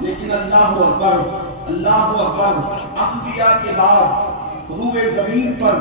لیکن اللہ اکبر، اللہ اکبر، انبیاء کے بعد روئے زمین پر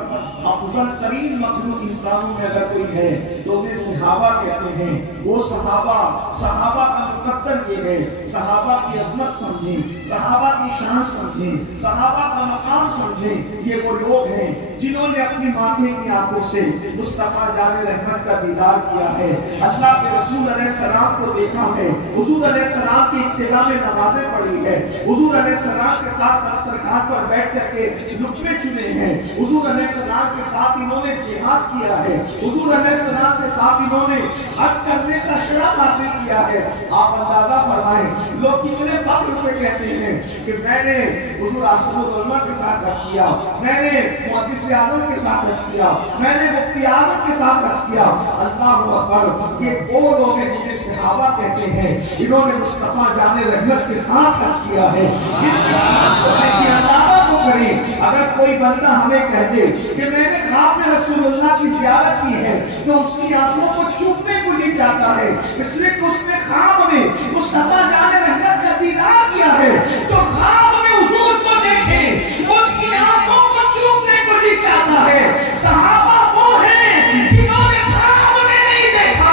افضل ترین مخلوق انسانوں میں اگر کوئی ہے تو انہیں صحابہ کہتے ہیں۔ وہ صحابہ کا مقدر یہ ہے، صحابہ کی عظمت سمجھیں، صحابہ کی شان سمجھیں، صحابہ کا مقام سمجھیں۔ یہ وہ لوگ ہیں جنہوں نے اپنی ماتھے کی آنکھوں سے مصطفیٰ جان رحمت کا دیدار کیا ہے، اللہ کے رسول علیہ السلام کو دیکھا ہے، حضور علیہ السلام کی اتباع میں نمازیں پڑھی ہے، حضور علیہ السلام کے ساتھ دسترخوان پر بیٹھ کر کے لقمے چنے ہیں، حضور علیہ السلام کے ساتھ انہوں نے جہاد کیا ہے، حضور علیہ السلام کے ساتھ انہوں نے حج کرنے کا شرف حاصل کیا ہے۔ آپ اندازہ فرمائیں لوگ کتنے فخر سے کہتے ہیں کہ میں نے حضور عاصم العلماء کے ساتھ حج کیا، میں نے محدث اعظم کے ساتھ حج کیا، میں نے مفتی اعظم کے ساتھ حج کیا۔ اللہ اکبر، یہ وہ لوگ ہیں جنہیں صحابہ کہتے ہیں، انہوں نے مصطفیٰ جان رحمت کے ساتھ حج کیا ہے۔ ان کی شان کو دیکھیں، اندازہ تو کریں، اگر کوئی بندہ ہمیں کہہ دے کہ میں نے خواب میں رسول اللہ کی زیارت کی ہے تو اس کی آنکھوں کو چومنے کو نہیں چاہتا ہے، اس لیے کہ اس نے خواب میں مصطفیٰ جان رحمت کا دیدار کیا ہے۔ جو خواب میں حضور کو دیکھے اس کی آنکھوں کو چومنے کو نہیں چاہتا ہے۔ صحابہ وہ ہیں جنہوں نے خواب میں نہیں دیکھا،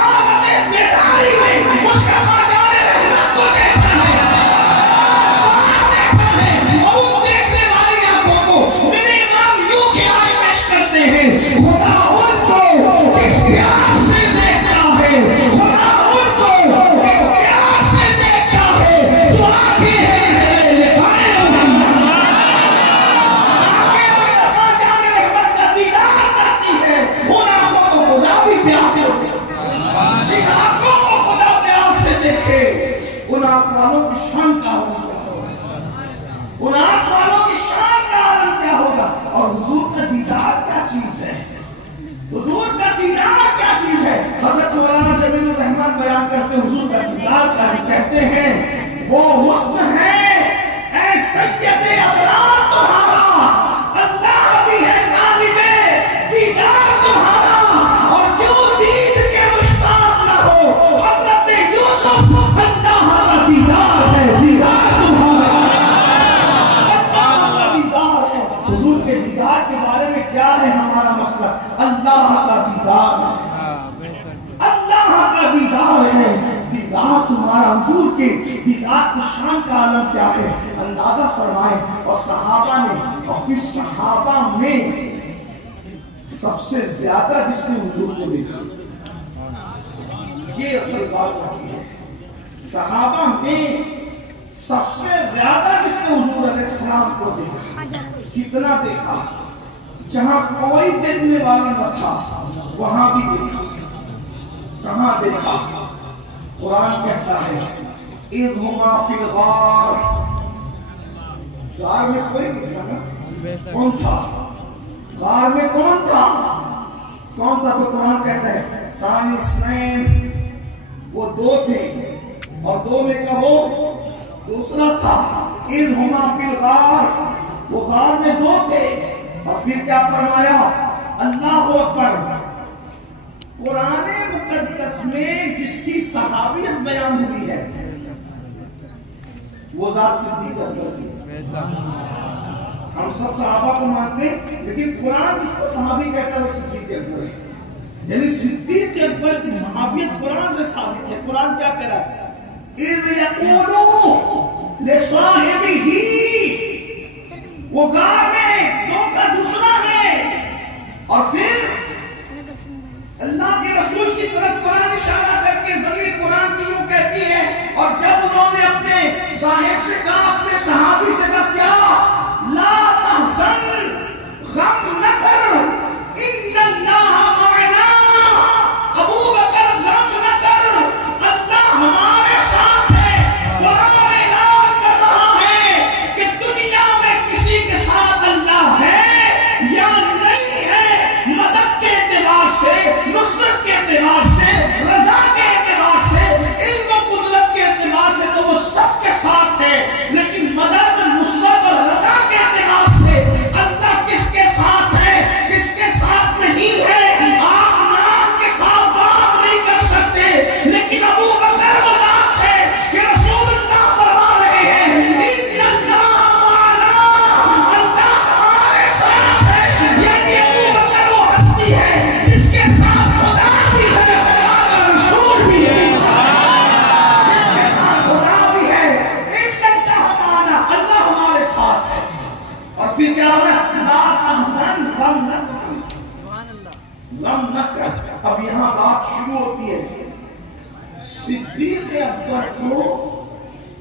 عالم بیداری میں مصطفیٰ جان رحمت کو دیکھا ہے، اور دیکھنے والی آنکھوں کو میرے امام یوں خیال پیش کرتے ہیں، خدا ان کو کس پیار سے دیکھتا ہے، خدا ان کو کس پیار سے دیکھتا ہے، جو آنکھیں ہیں میرے قائم، آنکھیں مصطفیٰ جان رحمت کا دیدار کرتی ہے، ان آنکھوں کو خدا بھی پیار سے دیکھتا ہے۔ جن آنکھوں کو خدا پیار سے دیکھے ان آنکھ والوں کی شان کا ہوگا، ان آنکھ والوں کی شان کا عالم کیا ہوگا۔ اور حضور کا دیدار کیا چیز ہے، حضور کا دیدار کیا چیز ہے۔ حضرت مولانا جمیل الرحمن بیان کرتے ہیں حضور کا دیدار کا، کہتے ہیں وہ حسن ہے اے سید ابرار تمہارا، اللہ بھی ہے غالب دیدار تمہارا، اور کیوں دید کے مشتاق نہ ہو حضرت یوسف، اللہ کا دیدار ہے، دیدار تمہارا، اللہ کا دیدار ہے۔ حضور کے دیدار کے بارے میں کیا ہے ہمارا مسئلہ؟ اللہ کا دیدار ہے، اللہ کا دیدار ہے، دیدار تمہارا۔ حضور کے دیدار کی شان کا عالم کیا ہے اندازہ فرمائیں۔ اور صحابہ نے، اور پھر صحابہ میں سب سے زیادہ جس نے حضور کو دیکھا، یہ اصل بات آتی ہے، صحابہ میں سب سے زیادہ جس نے حضور علیہ السلام کو دیکھا، کتنا دیکھا؟ جہاں کوئی دیکھنے والا نہ تھا وہاں بھی دیکھا۔ کہاں دیکھا؟ قرآن کہتا ہے اِذْ هُمَا فِي الْغَارِ، غار میں کوئی نہیں تھا نا، کون تھا؟ غار میں کون تھا؟ کون تھا؟ تو قرآن کہتا ہے ثانی اثنین، وہ دو تھے، اور دو میں کا وہ دوسرا تھا۔ اِذْ هُمَا فِي الْغَارِ، وہ غار میں دو تھے، اور پھر کیا فرمایا؟ اللہ اکبر۔ قرآن مقدس میں جس کی صحابیت بیان ہوئی ہے وہ ذات صدیق اکبر تھی۔ ہم سب صحابہ کو مانتے ہیں، لیکن قرآن جس کو صحابی کہتا ہے وہ صدیق اکبر ہے، یعنی صدیق اکبر کی صحابیت قرآن سے ثابت ہے۔ قرآن کیا کہہ رہا ہے؟ اِذْ يَقُولُ لِصَاحِبِهِ، وہ غار میں دو کا دوسرا ہے، اور پھر اللہ کے رسول کی طرف قرآن اشارہ کر کے زمین قرآن کی یوں کہتی ہے، اور جب انہوں نے اپنے صاحب سے کہا، اپنے صحابی سے کہا کیا؟ لا تحزن، غم نہ کر، ان اللہ معنا، ابو بکر غم نہ کر، اللہ ہمارے ساتھ ہے۔ قرآن اعلان کر رہا ہے کہ دنیا میں کسی کے ساتھ اللہ ہے یا نہیں ہے، مدد کے اعتبار سے، نصرت کے اعتبار سے، رضا کے اعتبار سے، علم و قدرت کے اعتبار سے تو وہ سب کے ساتھ ہے، لیکن مدد، نصرت اور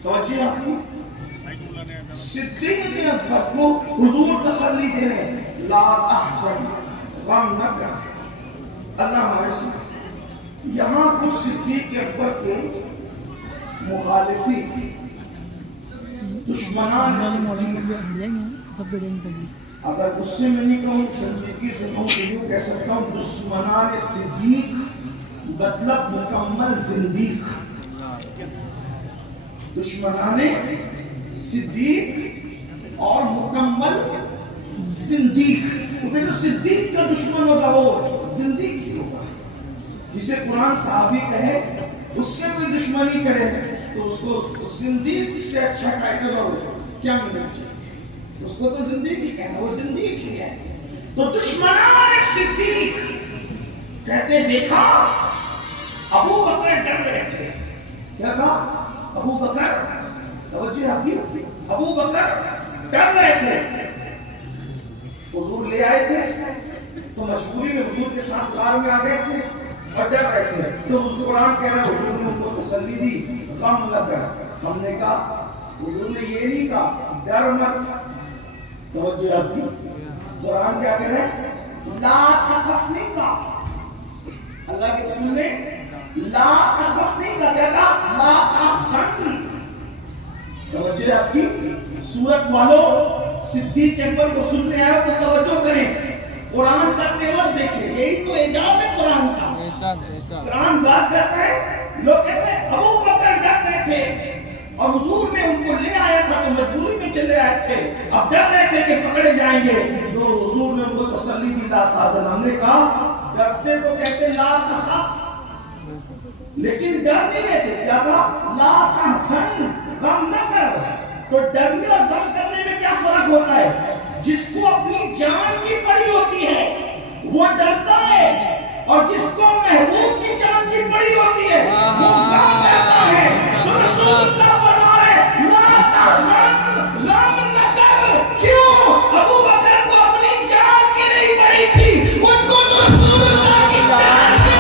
توجہ آپ کی صدیق اکبر کو حضور تسلی دے رہے ہیں لا تحزن غم نہ کر اللہ ہمارے ساتھ. یہاں کچھ صدیق اکبر کے مخالفی دشمنان اگر اس سے میں نہیں کہوں سنجیدگی سے کہوں تو یوں کہہ سکتا ہوں دشمنان صدیق مطلب مکمل زندیق. دشمنان صدیق اور مکمل زندیق. تو صدیق کا دشمن ہوگا وہ زندیق ہی ہوگا. جسے قرآن صحابی کہے اس سے کوئی دشمنی کرے تو اس کو زندیق سے اچھا ٹائٹل اور کیا ملنا چاہیے. اس کو تو زندیق ہی کہنا وہ زندیق ہی ہے. تو دشمنان صدیق کہتے دیکھا ابو بکر ڈر رہے تھے. کیا کہا ابو بکر توجہ آپ کی ابو بکر ڈر رہے تھے. حضور لے آئے تھے تو مجبوری میں حضور کے ساتھ غار میں آ گئے تھے اور ڈر رہے تھے. تو قرآن کہہ رہا حضور نے ان کو تسلی دی غم نہ کر. ہم نے کہا حضور نے یہ نہیں کہا ڈر مت. توجہ آپ کی قرآن کیا کہہ رہا ہے لا تخف نہیں کہا. اللہ کے رسول نے لا تخف نہیں کہا. کیا کہا لا تحزن. توجہ آپ کی سورت والوں صدیق اکبر کو سننے آئے تو توجہ کریں. قرآن کا تیوس دیکھیں. یہی تو اعجاز ہے قرآن کا. قرآن بات کرتا ہے لوگ کہتے ہیں ابو بکر ڈر رہے تھے اور حضور نے ان کو لے آیا تھا تو مجبوری میں چلے آئے تھے. اب ڈر رہے تھے کہ پکڑے جائیں گے. جو حضور نے ان کو تسلی دی لا تحزن. ہم نے کہا ڈرتے تو کہتے لا تخف لیکن ڈر نہیں رہتے. کیا کہا لا تحزن غم نہ کر. تو ڈرنے اور غم کرنے میں کیا فرق ہوتا ہے. جس کو اپنی جان کی پڑی ہوتی ہے وہ ڈرتا ہے اور جس کو محبوب کی جان کی پڑی ہوتی ہے وہ غم کرتا ہے. تو رسول اللہ فرما رہے لا تحزن غم نہ کر. کیوں ابو بکر کو اپنی جان کی نہیں پڑی تھی ان کو تو رسول اللہ کی جان سے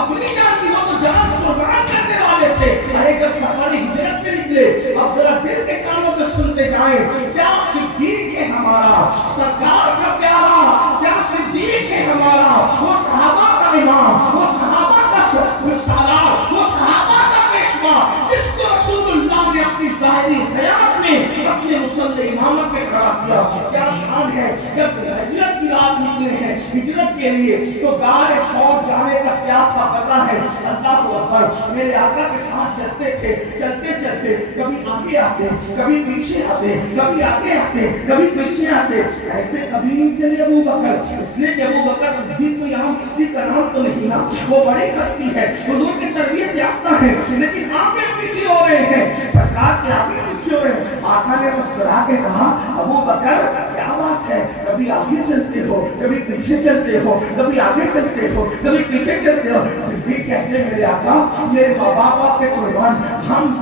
اپنی جان کی وہ تو جان قربان کرنے والے تھے. ارے جب سفر ہجرت میں نکلے اب ذرا دل کے کانوں سے سنتے جائیں. کیا صدیق ہے ہمارا سرکار کا پیارا. کیا صدیق ہے ہمارا وہ صحابہ کا امام وہ صحابہ کا سالار وہ صحابہ کا پیشوا جس کو رسول اللہ نے اپنی ظاہری حیات میں اپنے مصلی امامت پہ کھڑا کیا. کیا شان ہے. جب ہجرت کی رات نکلے ہیں ہجرت کے لیے تو غار ثور جانے کا کیا تھا پتا ہے. اللہ اکبر. میرے آقا کے ساتھ چلتے تھے. چلتے چلتے کبھی آگے آتے کبھی پیچھے آتے کبھی آگے آتے کبھی پیچھے آتے. ایسے کبھی نہیں چلے ابو بکر. اس لیے کہ ابو بکر صدیق کو یہاں کسی کا نام تو نہیں نا. وہ بڑی ہستی ہے حضور کی تربیت یافتہ ہے لیکن آگے پیچھے ہو رہے ہیں. سرکار کے آگے پیچھے ہو رہے ہیں. آقا نے مسکرا کے کہا ابو بکر کیا بات ہے کبھی آگے چلتے ہو کبھی پیچھے چلتے ہو کبھی آگے چلتے ہو کبھی پیچھے چلتے ہو. صدیق کہتے ہیں میرے آقا میرے ماں باپ کے قربان ہم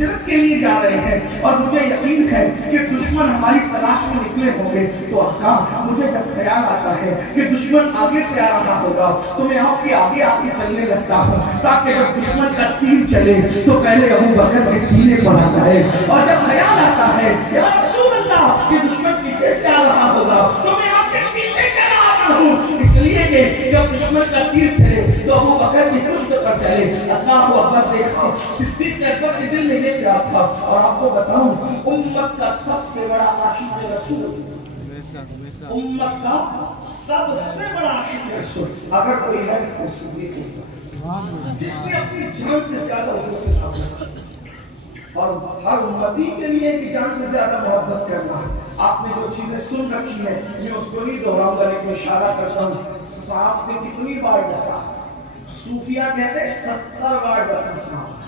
ہجرت کے لیے جا رہے ہیں اور مجھے یقین ہے کہ دشمن ہماری تلاش میں نکلے ہوں گے. تو آقا مجھے جب خیال آتا ہے کہ دشمن آگے سے آ رہا ہوگا تو میں آپ کے آگے آگے چلنے لگتا ہوں تاکہ جب دشمن کا تیر چلے تو پہلے ابو بکر کے سینے پر آتا ہے. اور جب خیال آتا ہے یا رسول اللہ کہ دشمن پیچھے سے آ رہا ہوگا تو میں آپ کے پیچھے چلا آتا ہوں. اس لیے کہ جب دشمن کا تیر چلے تو ابو بکر کی پشت پر چلے. اللہ اکبر. دیکھا صدیق اکبر کے دل میں یہ پیار تھا. اور آپ کو بتاؤں امت کا سب سے بڑا عاشق رسول امت کا سب سے بڑا عاشق رسول اگر کوئی ہے وہ صدیق اکبر جس نے اپنی جان سے زیادہ حضور سے محبت اور ہر امتی کے لیے کہ جان سے زیادہ محبت کرنا. آپ نے جو چیزیں سن رکھی ہیں میں اس کو نہیں دہراؤں گا لیکن اشارہ کرتا ہوں. سانپ نے کتنی بار ڈسا. صوفیہ کہتے ہیں 70 بار ڈسا سانپ.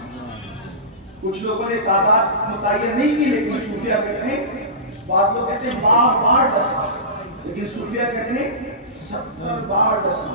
کچھ لوگوں نے تعداد متعین نہیں کی لیکن صوفیہ کہتے ہیں بعض لوگ کہتے ہیں 12 بار ڈسا لیکن صوفیہ کہتے ہیں 70 بار ڈسا.